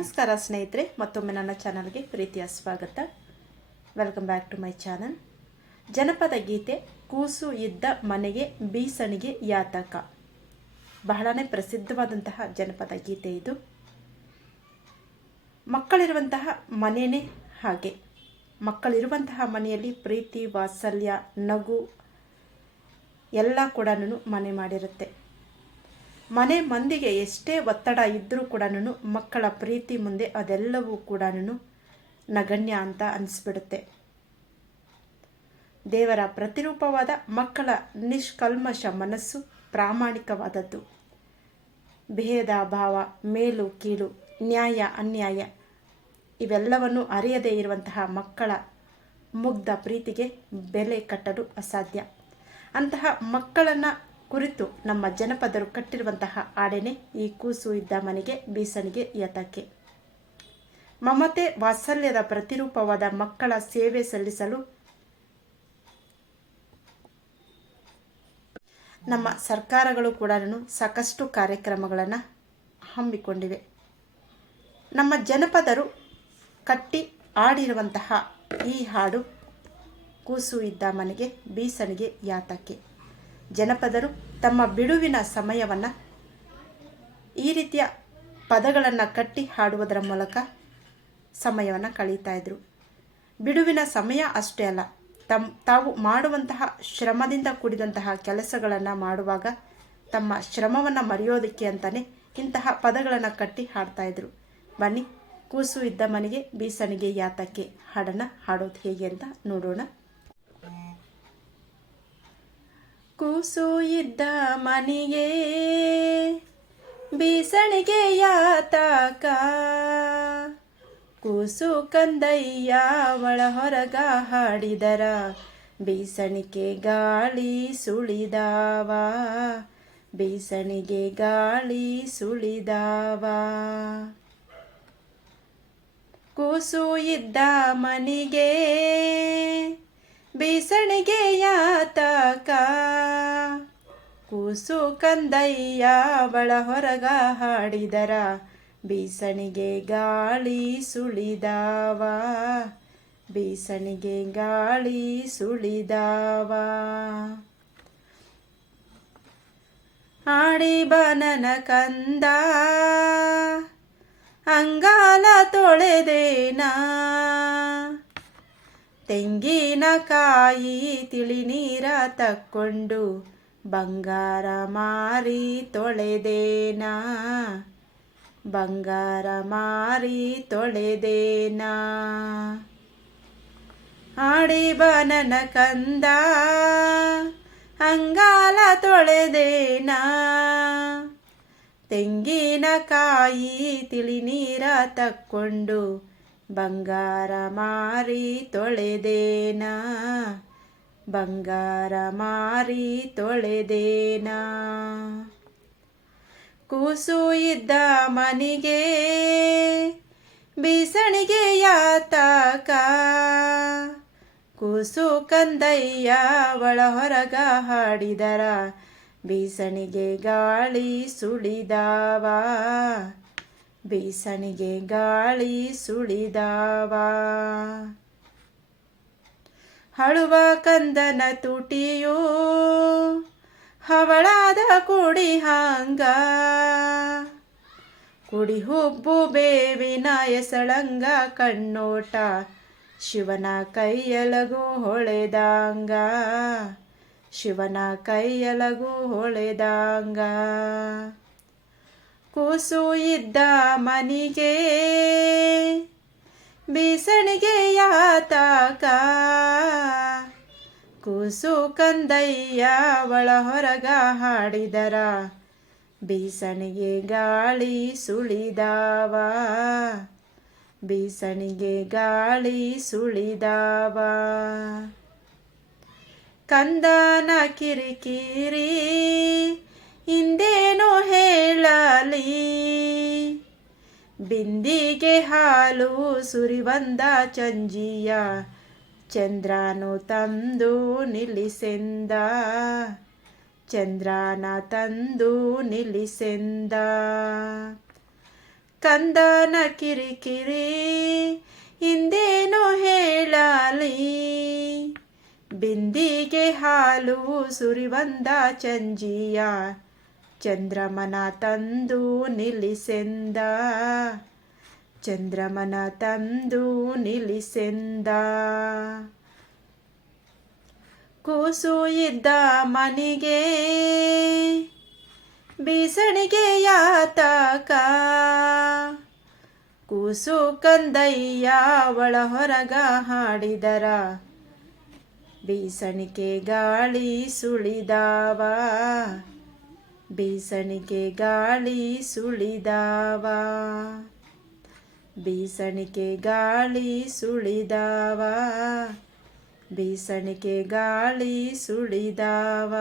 ನಮಸ್ಕಾರ ಸ್ನೇಹಿತರೆ, ಮತ್ತೊಮ್ಮೆ ನನ್ನ ಚಾನಲ್ಗೆ ಪ್ರೀತಿಯ ಸ್ವಾಗತ. Welcome back to my channel. ಜನಪದ ಗೀತೆ ಕೂಸು ಇದ್ದ ಮನೆಗೆ ಬೀಸಣಿಗೆ ಯಾತಕ. ಬಹಳನೇ ಪ್ರಸಿದ್ಧವಾದಂತಹ ಜನಪದ ಗೀತೆ ಇದು. ಮಕ್ಕಳಿರುವಂತಹ ಮನೆಯೇ ಹಾಗೆ. ಮಕ್ಕಳಿರುವಂತಹ ಮನೆಯಲ್ಲಿ ಪ್ರೀತಿ, ವಾತ್ಸಲ್ಯ, ನಗು ಎಲ್ಲ ಕೂಡ ಮನೆ ಮಾಡಿರುತ್ತೆ. ಮನೆ ಮಂದಿಗೆ ಎಷ್ಟೇ ಒತ್ತಡ ಇದ್ದರೂ ಕೂಡ ಮಕ್ಕಳ ಪ್ರೀತಿ ಮುಂದೆ ಅದೆಲ್ಲವೂ ಕೂಡ ನಗಣ್ಯ ಅಂತ ಅನಿಸ್ಬಿಡುತ್ತೆ. ದೇವರ ಪ್ರತಿರೂಪವಾದ ಮಕ್ಕಳ ನಿಷ್ಕಲ್ಮಶ ಮನಸ್ಸು ಪ್ರಾಮಾಣಿಕವಾದದ್ದು. ಭೇದ ಭಾವ, ಮೇಲು ಕೀಳು, ನ್ಯಾಯ ಅನ್ಯಾಯ ಇವೆಲ್ಲವನ್ನು ಅರಿಯದೇ ಇರುವಂತಹ ಮಕ್ಕಳ ಮುಗ್ಧ ಪ್ರೀತಿಗೆ ಬೆಲೆ ಕಟ್ಟಲು ಅಸಾಧ್ಯ. ಅಂತಹ ಮಕ್ಕಳನ್ನು ಕುರಿತು ನಮ್ಮ ಜನಪದರು ಕಟ್ಟಿರುವಂತಹ ಹಾಡೇನೆ ಈ ಕೂಸು ಇದ್ದ ಮನೆಗೆ ಬೀಸಣಿಗೆ ಯಾತಕೆ. ಮಮತೆ ವಾತ್ಸಲ್ಯದ ಪ್ರತಿರೂಪವಾದ ಮಕ್ಕಳ ಸೇವೆ ಸಲ್ಲಿಸಲು ನಮ್ಮ ಸರ್ಕಾರಗಳು ಕೂಡ ಸಾಕಷ್ಟು ಕಾರ್ಯಕ್ರಮಗಳನ್ನು ಹಮ್ಮಿಕೊಂಡಿವೆ. ನಮ್ಮ ಜನಪದರು ಕಟ್ಟಿ ಆಡಿರುವಂತಹ ಈ ಹಾಡು ಕೂಸು ಇದ್ದ ಮನೆಗೆ ಬೀಸಣಿಗೆ ಯಾತಕೆ. ಜನಪದರು ತಮ್ಮ ಬಿಡುವಿನ ಸಮಯವನ್ನು ಈ ರೀತಿಯ ಪದಗಳನ್ನು ಕಟ್ಟಿ ಹಾಡುವುದರ ಮೂಲಕ ಸಮಯವನ್ನು ಕಳೀತಾ ಇದ್ರು. ಬಿಡುವಿನ ಸಮಯ ಅಷ್ಟೇ ಅಲ್ಲ, ತಾವು ಮಾಡುವಂತಹ ಶ್ರಮದಿಂದ ಕೂಡಿದಂತಹ ಕೆಲಸಗಳನ್ನು ಮಾಡುವಾಗ ತಮ್ಮ ಶ್ರಮವನ್ನು ಮರೆಯೋದಕ್ಕೆ ಅಂತಲೇ ಇಂತಹ ಪದಗಳನ್ನು ಕಟ್ಟಿ ಹಾಡ್ತಾ ಇದ್ರು. ಬನ್ನಿ, ಕೂಸು ಇದ್ದ ಮನೆಗೆ ಬೀಸಣಿಗೆ ಯಾತಕೆ ಹಾಡನ್ನು ಹಾಡೋದು ಹೇಗೆ ಅಂತ ನೋಡೋಣ. ಕೂಸು ಇದ್ದ ಮನೆಗೆ ಬೀಸಣಿಗೆ ಯಾತಕ, ಕೂಸು ಕಂದಯ್ಯ ಒಳ ಹೊರಗ ಹಾಡಿದರ ಬೀಸಣಿಗೆ ಗಾಳಿ ಸುಳಿದಾವ, ಬೀಸಣಿಗೆ ಗಾಳಿ ಸುಳಿದಾವ. ಕೂಸು ಇದ್ದ ಮನೆಗೆ ಬೀಸಣಿಗೆ ಯಾತಕ, ಕೂಸು ಕಂದಯ್ಯ ಒಳ ಹೊರಗ ಹಾಡಿದರ ಬೀಸಣಿಗೆ ಗಾಳಿ ಸುಳಿದಾವ, ಬೀಸಣಿಗೆ ಗಾಳಿ ಸುಳಿದಾವ. ಆಡಿ ಬನನ ಕಂದ ಅಂಗಾಲ ತೊಳೆದೇನಾ, ತೆಂಗಿನಕಾಯಿ ತಿಳಿ ನೀರ ತಕ್ಕೊಂಡು ಬಂಗಾರ ಮಾರಿ ತೊಳೆದೇನಾ, ಬಂಗಾರ ಮಾರಿ ತೊಳೆದೇನಾ. ಆಡಿ ಬನನ ಕಂದ ಅಂಗಾಲ ತೊಳೆದೇನಾ, ತೆಂಗಿನಕಾಯಿ ತಿಳಿ ನೀರ ತಕ್ಕೊಂಡು ಬಂಗಾರ ಮಾರಿ ತೊಳೆದೇನಾ, ಬಂಗಾರ ಮಾರಿ ತೊಳೆದೇನಾ. ಕೂಸು ಇದ್ದ ಮನೆಗೆ ಬೀಸಣಿಗೆ ಯಾತಕ, ಕೂಸು ಕಂದಯ್ಯ ಒಳ ಹೊರಗ ಹಾಡಿದರ ಬೀಸಣಿಗೆ ಗಾಳಿ ಸುಳಿದಾವ, ಬೀಸಣಿಗೆ ಗಾಳಿ ಸುಳಿದಾವ. ಹಳುವ ಕಂದನ ತುಟಿಯು ಹವಳಾದ ಕುಡಿ ಹಾಂಗ, ಕುಡಿ ಹುಬ್ಬು ಬೇವಿನ ಎಸಳಂಗ ಕಣ್ಣೋಟ ಶಿವನ ಕೈಯಲಗು ಹೊಳೆದಂಗ, ಶಿವನ ಕೈಯಲಗು ಹೊಳೆದಂಗ. ಕೂಸು ಇದ್ದ ಮನೆಗೆ ಬೀಸಣಿಗೆ ಯಾತಕ, ಕೂಸು ಕಂದಯ್ಯ ಒಳ ಹೊರಗ ಹಾಡಿದರ ಬೀಸಣಿಗೆ ಗಾಳಿ ಸುಳಿದಾವ, ಬೀಸಣಿಗೆ ಗಾಳಿ ಸುಳಿದಾವ. ಕಂದನ ಕಿರಿಕಿರಿ ಹಿಂದೇನು ಹೇಳಲಿ, ಬಿಂದಿಗೆ ಹಾಲು ಸುರಿವಂದ ಚಂಜಿಯ ಚಂದ್ರನು ತಂದು ನಿಲ್ಲಿಸೆಂದ, ಚಂದ್ರನ ತಂದು ನಿಲ್ಲಿಸೆಂದ. ಕಂದನ ಕಿರಿಕಿರಿ ಹಿಂದೇನು ಹೇಳಲಿ, ಬಿಂದಿಗೆ ಹಾಲು ಸುರಿವಂದ ಚಂಜಿಯ ಚಂದ್ರಮನ ತಂದು ನಿಲ್ಲಿಸೆಂದ, ಚಂದ್ರಮನ ತಂದು ನಿಲ್ಲಿಸೆಂದ. ಕೂಸು ಇದ್ದ ಮನೆಗೆ ಬೀಸಣಿಗೆ ಯಾತಕ, ಕೂಸು ಕಂದಯ್ಯ ಒಳ ಹೊರಗ ಹಾಡಿದರ ಬೀಸಣಿಗೆ ಗಾಳಿ ಸುಳಿದಾವ, ಬೀಸಣಿಗೆ ಗಾಳಿ ಸುಳಿದಾವ, ಬೀಸಣಿಗೆ ಗಾಳಿ ಸುಳಿದಾವ, ಬೀಸಣಿಗೆ ಗಾಳಿ ಸುಳಿದಾವ.